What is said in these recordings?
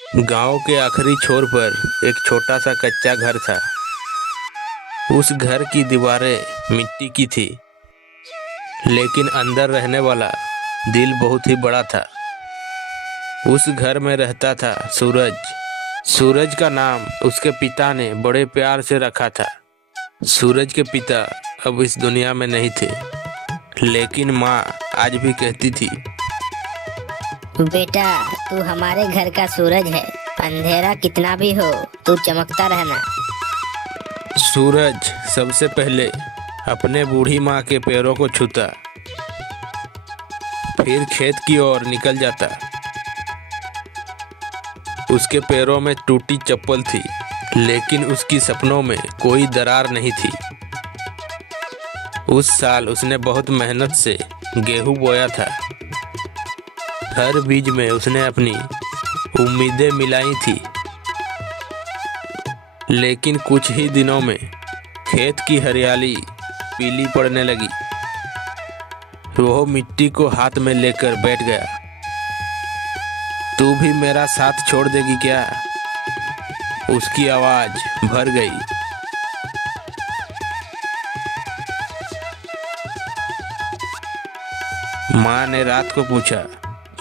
गांव के आखिरी छोर पर एक छोटा सा कच्चा घर था। उस घर की दीवारें मिट्टी की थी, लेकिन अंदर रहने वाला दिल बहुत ही बड़ा था। उस घर में रहता था सूरज। सूरज का नाम उसके पिता ने बड़े प्यार से रखा था। सूरज के पिता अब इस दुनिया में नहीं थे, लेकिन माँ आज भी कहती थी, बेटा, तू हमारे घर का सूरज है। अंधेरा कितना भी हो, तू चमकता रहना। सूरज सबसे पहले अपने बूढ़ी माँ के पैरों को छूता, फिर खेत की ओर निकल जाता। उसके पैरों में टूटी चप्पल थी, लेकिन उसकी सपनों में कोई दरार नहीं थी। उस साल उसने बहुत मेहनत से गेहूं बोया था। हर बीज में उसने अपनी उम्मीदें मिलाई थी, लेकिन कुछ ही दिनों में खेत की हरियाली पीली पड़ने लगी। वह मिट्टी को हाथ में लेकर बैठ गया। तू भी मेरा साथ छोड़ देगी क्या? उसकी आवाज भर गई। माँ ने रात को पूछा,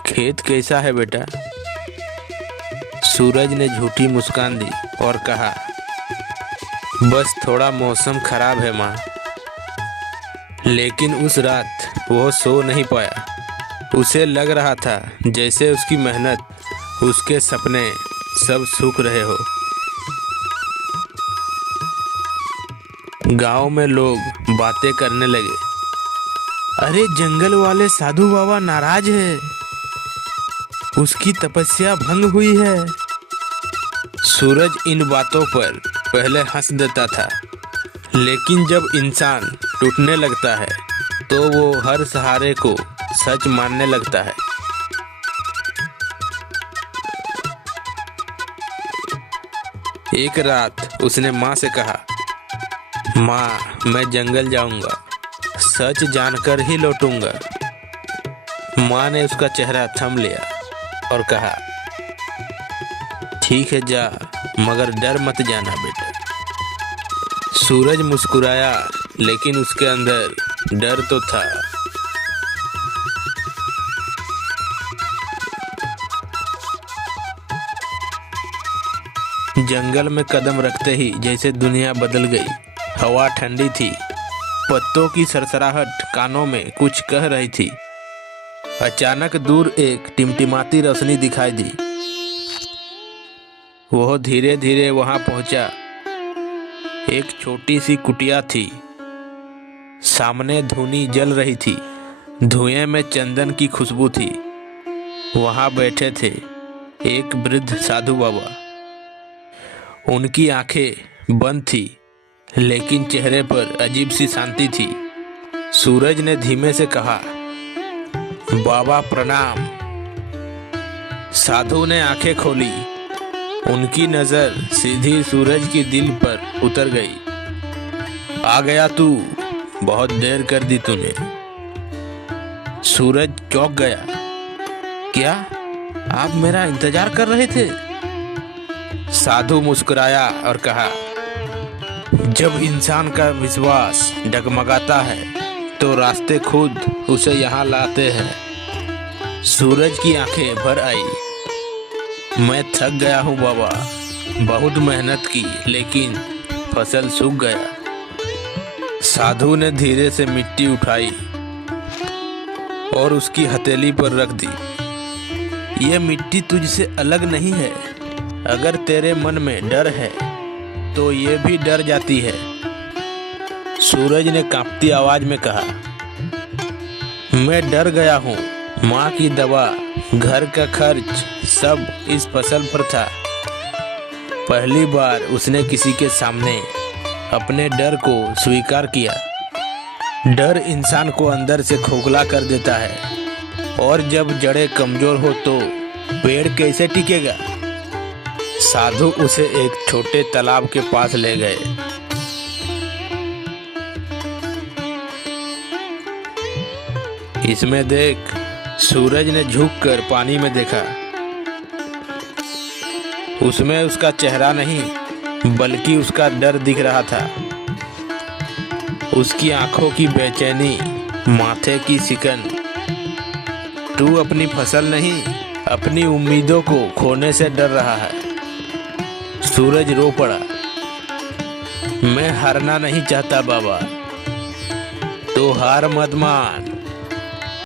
खेत कैसा है बेटा? सूरज ने झूठी मुस्कान दी और कहा, बस थोड़ा मौसम खराब है माँ। लेकिन उस रात वो सो नहीं पाया। उसे लग रहा था जैसे उसकी मेहनत, उसके सपने सब सूख रहे हो। गांव में लोग बातें करने लगे, अरे जंगल वाले साधु बाबा नाराज है, उसकी तपस्या भंग हुई है। सूरज इन बातों पर पहले हंस देता था, लेकिन जब इंसान टूटने लगता है तो वो हर सहारे को सच मानने लगता है। एक रात उसने माँ से कहा, माँ, मैं जंगल जाऊंगा, सच जानकर ही लौटूंगा। माँ ने उसका चेहरा थम लिया और कहा, ठीक है जा, मगर डर मत जाना बेटा। सूरज मुस्कुराया, लेकिन उसके अंदर डर तो था। जंगल में कदम रखते ही जैसे दुनिया बदल गई। हवा ठंडी थी, पत्तों की सरसराहट कानों में कुछ कह रही थी। अचानक दूर एक टिमटिमाती रोशनी दिखाई दी। वह धीरे धीरे वहां पहुंचा। एक छोटी सी कुटिया थी। सामने धूनी जल रही थी। धुएं में चंदन की खुशबू थी। वहां बैठे थे एक वृद्ध साधु बाबा। उनकी आंखें बंद थी, लेकिन चेहरे पर अजीब सी शांति थी। सूरज ने धीमे से कहा, बाबा प्रणाम। साधु ने आंखें खोली। उनकी नजर सीधी सूरज की दिल पर उतर गई। आ गया तू, बहुत देर कर दी तूने। सूरज चौंक गया। क्या आप मेरा इंतजार कर रहे थे? साधु मुस्कुराया और कहा, जब इंसान का विश्वास डगमगाता है तो रास्ते खुद उसे यहाँ लाते हैं। सूरज की आंखें भर आई। मैं थक गया हूँ बाबा, बहुत मेहनत की, लेकिन फसल सूख गया। साधु ने धीरे से मिट्टी उठाई और उसकी हथेली पर रख दी। ये मिट्टी तुझसे अलग नहीं है। अगर तेरे मन में डर है तो ये भी डर जाती है। सूरज ने कांपती आवाज में कहा, मैं डर गया हूँ। माँ की दवा, घर का खर्च, सब इस फसल पर था। पहली बार उसने किसी के सामने अपने डर को स्वीकार किया। डर इंसान को अंदर से खोखला कर देता है, और जब जड़ें कमजोर हो तो पेड़ कैसे टिकेगा। साधु उसे एक छोटे तालाब के पास ले गए। इसमें देख। सूरज ने झुककर पानी में देखा। उसमें उसका चेहरा नहीं बल्कि उसका डर दिख रहा था। उसकी आंखों की बेचैनी, माथे की सिकन। तू अपनी फसल नहीं, अपनी उम्मीदों को खोने से डर रहा है। सूरज रो पड़ा। मैं हारना नहीं चाहता बाबा। तो हार मत मान।